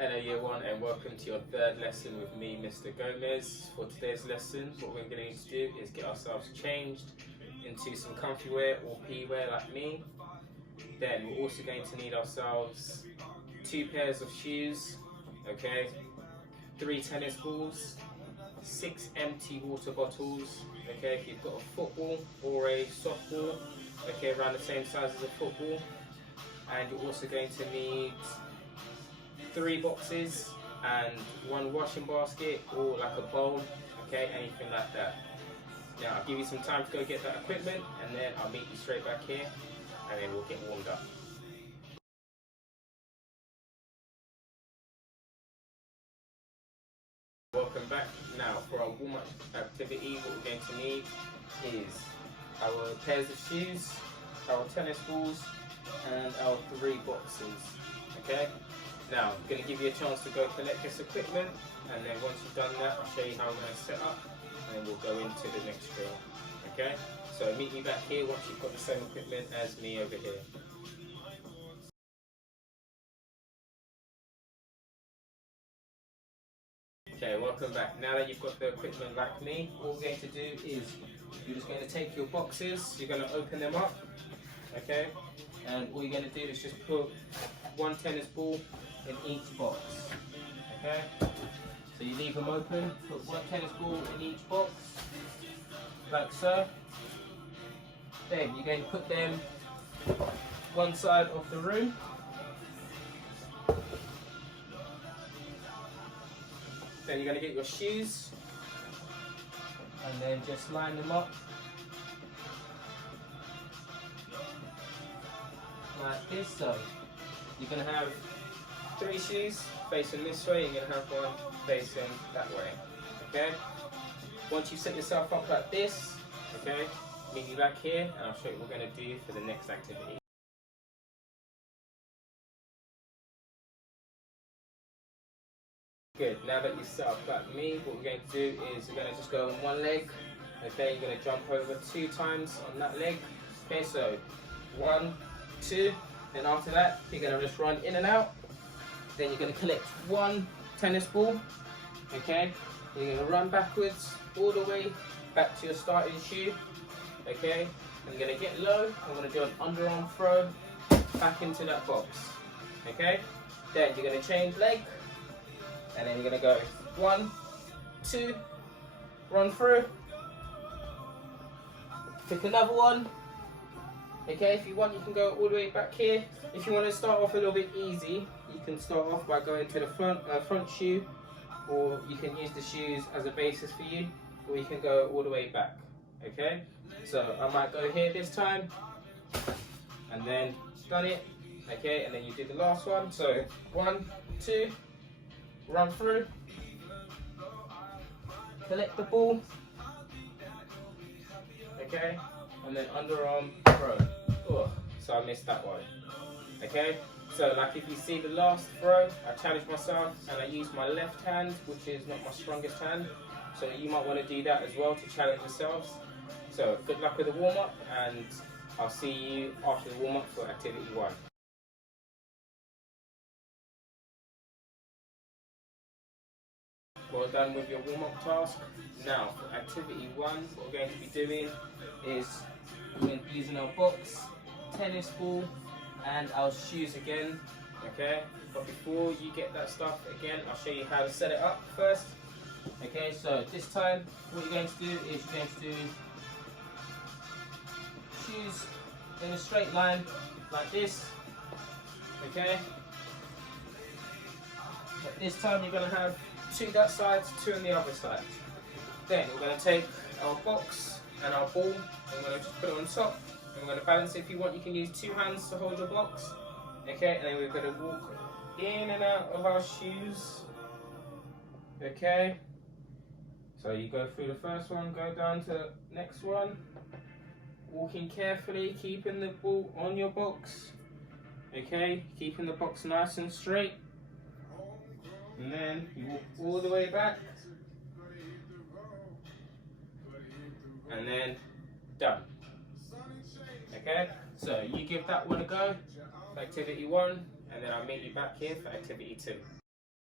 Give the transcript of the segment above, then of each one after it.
Hello Year 1 and welcome to your third lesson with me, Mr. Gomez. For today's lesson, what we're going to do is get ourselves changed into some comfy wear or PE wear like me. Then we're also going to need ourselves 2 pairs of shoes, okay, 3 tennis balls, 6 empty water bottles, okay, if you've got a football or a softball, okay, around the same size as a football. And you're also going to need 3 boxes and 1 washing basket or like a bowl, okay, anything like that. Now I'll give you some time to go get that equipment and then I'll meet you straight back here and then we'll get warmed up. Welcome back. Now for our warm-up activity, what we're going to need is our pairs of shoes, our tennis balls and our 3 boxes, okay? Now, I'm going to give you a chance to go collect this equipment, and then once you've done that, I'll show you how I'm going to set up, and then we'll go into the next drill, okay? So meet me back here once you've got the same equipment as me over here. Okay, welcome back. Now that you've got the equipment like me, what we're going to do is, you're just going to take your boxes, you're going to open them up, okay? And all you're going to do is just put 1 tennis ball in each box, okay? So you leave them open, put 1 tennis ball in each box, like so. Then you're going to put them one side of the room. Then you're going to get your shoes, and then just line them up like this. So you're going to have 3 shoes facing this way, you're going to have 1 facing that way, okay? Once you set yourself up like this, okay, meet me back here and I'll show you what we're going to do for the next activity. Good, now that you're set up like me, what we're going to do is we're going to just go on 1 leg, okay, you're going to jump over 2 times on that leg, okay, so 1, 2, then after that you're going to just run in and out. Then you're going to collect 1 tennis ball, okay? You're going to run backwards all the way back to your starting shoe, okay? And you're going to get low. I'm going to do an underarm throw back into that box, okay? Then you're going to change leg, and then you're going to go 1, 2, run through, pick another one, okay? If you want, you can go all the way back here. If you want to start off a little bit easy, you can start off by going to the front shoe, or you can use the shoes as a basis for you, or you can go all the way back, okay? So I might go here this time, and then done it, okay? And then you do the last one, so 1, 2, run through, collect the ball, okay? And then underarm throw. Oh, so I missed that one. Okay, so like if you see the last throw, I challenged myself and I used my left hand, which is not my strongest hand. So you might want to do that as well to challenge yourselves. So good luck with the warm-up and I'll see you after the warm-up for activity 1. Well done with your warm-up task. Now for activity 1, what we're going to be doing is we're going to be using our box, tennis ball, and our shoes again, okay? But before you get that stuff again, I'll show you how to set it up first. Okay, so this time, what you're going to do is you're going to do shoes in a straight line, like this, okay? But this time you're going to have 2 that side, 2 on the other side. Then we're going to take our box and our ball, and we're going to just put it on top. And we're going to balance it. If you want, you can use 2 hands to hold your box. Okay, and then we're going to walk in and out of our shoes. Okay, so you go through the first one, go down to the next one. Walking carefully, keeping the ball on your box. Okay, keeping the box nice and straight. And then you walk all the way back. And then done. Okay, so you give that one a go for activity 1, and then I'll meet you back here for activity 2.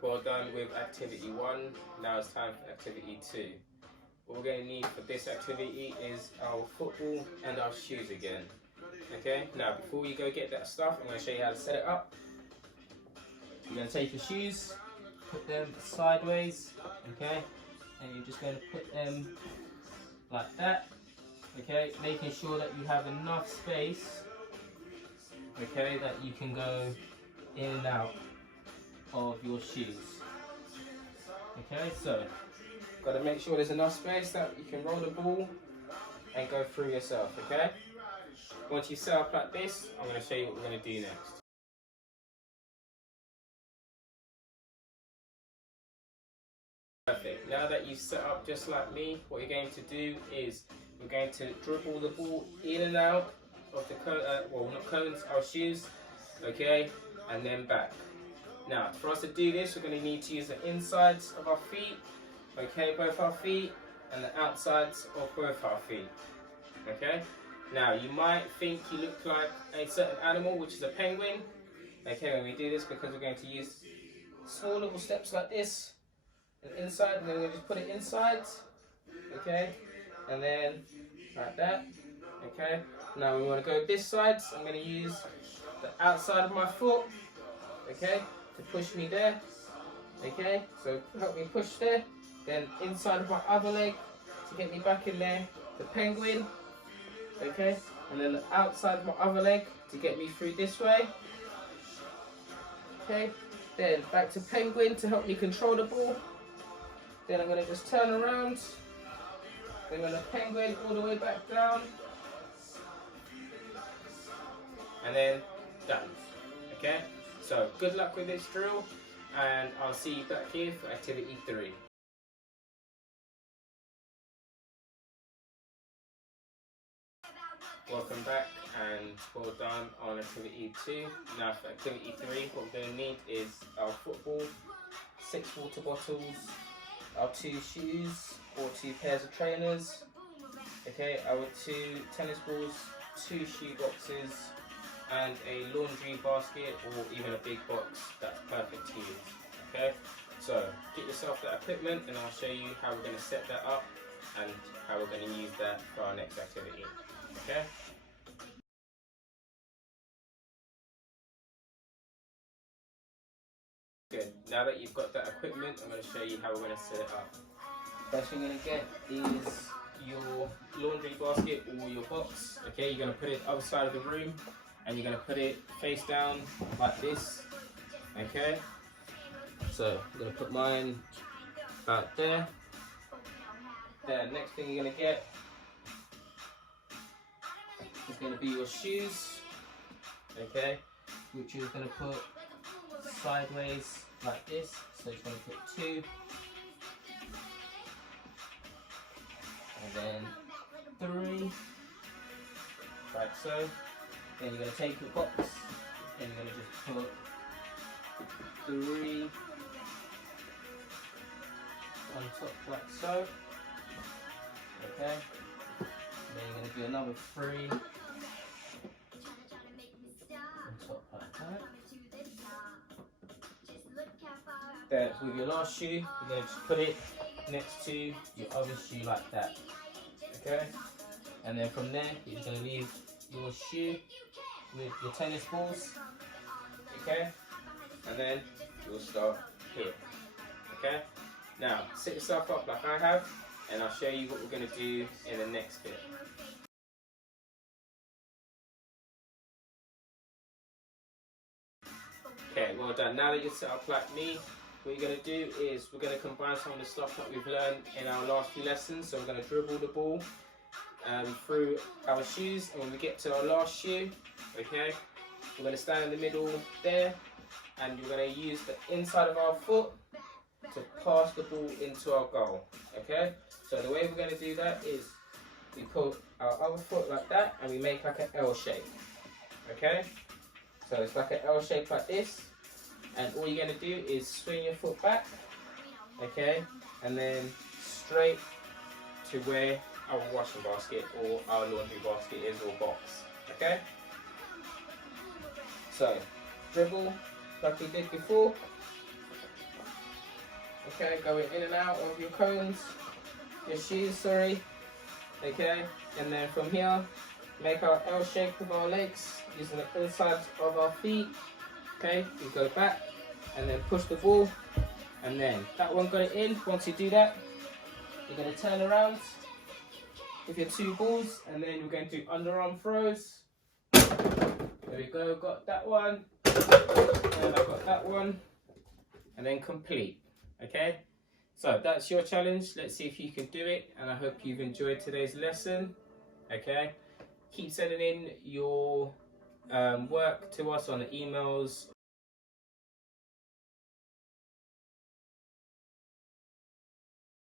Well done with activity 1. Now it's time for activity 2. What we're going to need for this activity is our football and our shoes again. Okay, now before you go get that stuff, I'm going to show you how to set it up. You're going to take your shoes, put them sideways, okay, and you're just going to put them like that, okay, making sure that you have enough space, okay, that you can go in and out of your shoes. Okay, so got to make sure there's enough space that you can roll the ball and go through yourself. Okay, once you set up like this, I'm going to show you what we're going to do next. Perfect. Now that you've set up just like me, what you're going to do is we're going to dribble the ball in and out of the well, not cones, our shoes, okay, and then back. Now, for us to do this, we're going to need to use the insides of our feet, okay, both our feet, and the outsides of both our feet, okay. Now, you might think you look like a certain animal, which is a penguin, okay, when we do this, because we're going to use small little steps like this, and inside, and then we're going to just put it inside, okay, and then like that, okay. Now, we want to go this side, so I'm going to use the outside of my foot, okay, to push me there, okay, so help me push there, then inside of my other leg to get me back in there, the penguin, okay, and then the outside of my other leg to get me through this way, okay, then back to penguin to help me control the ball, then I'm going to just turn around, then I'm going to penguin all the way back down, and then done, okay. So, good luck with this drill, and I'll see you back here for activity 3. Welcome back, and well done on activity 2. Now for activity 3, what we're going to need is our football, 6 water bottles, our 2 shoes or 2 pairs of trainers, okay, our 2 tennis balls, 2 shoe boxes, and a laundry basket or even a big box that's perfect to use. Okay, so get yourself that equipment and I'll show you how we're going to set that up and how we're going to use that for our next activity. Okay. Good. Now that you've got that equipment, I'm going to show you how we're going to set it up. First thing you're going to get is your laundry basket or your box. Okay, you're going to put it other side of the room. And you're going to put it face down like this, okay? So I'm going to put mine about there. Then next thing you're going to get is going to be your shoes, okay? Which you're going to put sideways like this. So you're going to put 2. And then 3, like so. Then you're going to take your box and you're going to just put 3 on top like so, okay, and then you're going to do another 3 on top like that. Then with your last shoe, you're going to just put it next to your other shoe like that, okay, and then from there you're just going to leave your shoe with your tennis balls, okay, and then you'll start here, okay. Now set yourself up like I have, and I'll show you what we're going to do in the next bit. Okay, well done. Now that you're set up like me, what you're going to do is we're going to combine some of the stuff that we've learned in our last few lessons. So we're going to dribble the ball through our shoes, and when we get to our last shoe, okay, we're going to stand in the middle there, and we're going to use the inside of our foot to pass the ball into our goal, okay. So the way we're going to do that is we put our other foot like that and we make like an L shape, okay. So it's like an L shape like this, and all you're going to do is swing your foot back, okay, and then straight to where our washing basket or our laundry basket is, or box, okay. So dribble like we did before, Okay, going in and out of your cones, your shoes, sorry. Okay, and then from here, make our L shape with our legs, using the insides of our feet. Okay, we go back, and then push the ball, and then that one got it in. Once you do that, you're going to turn around with your two balls, and then we're going to do underarm throws. There we go, got that one, and I've got that one, and then complete. Okay, so that's your challenge. Let's see if you can do it, and I hope you've enjoyed today's lesson. Okay, keep sending in your work to us on the emails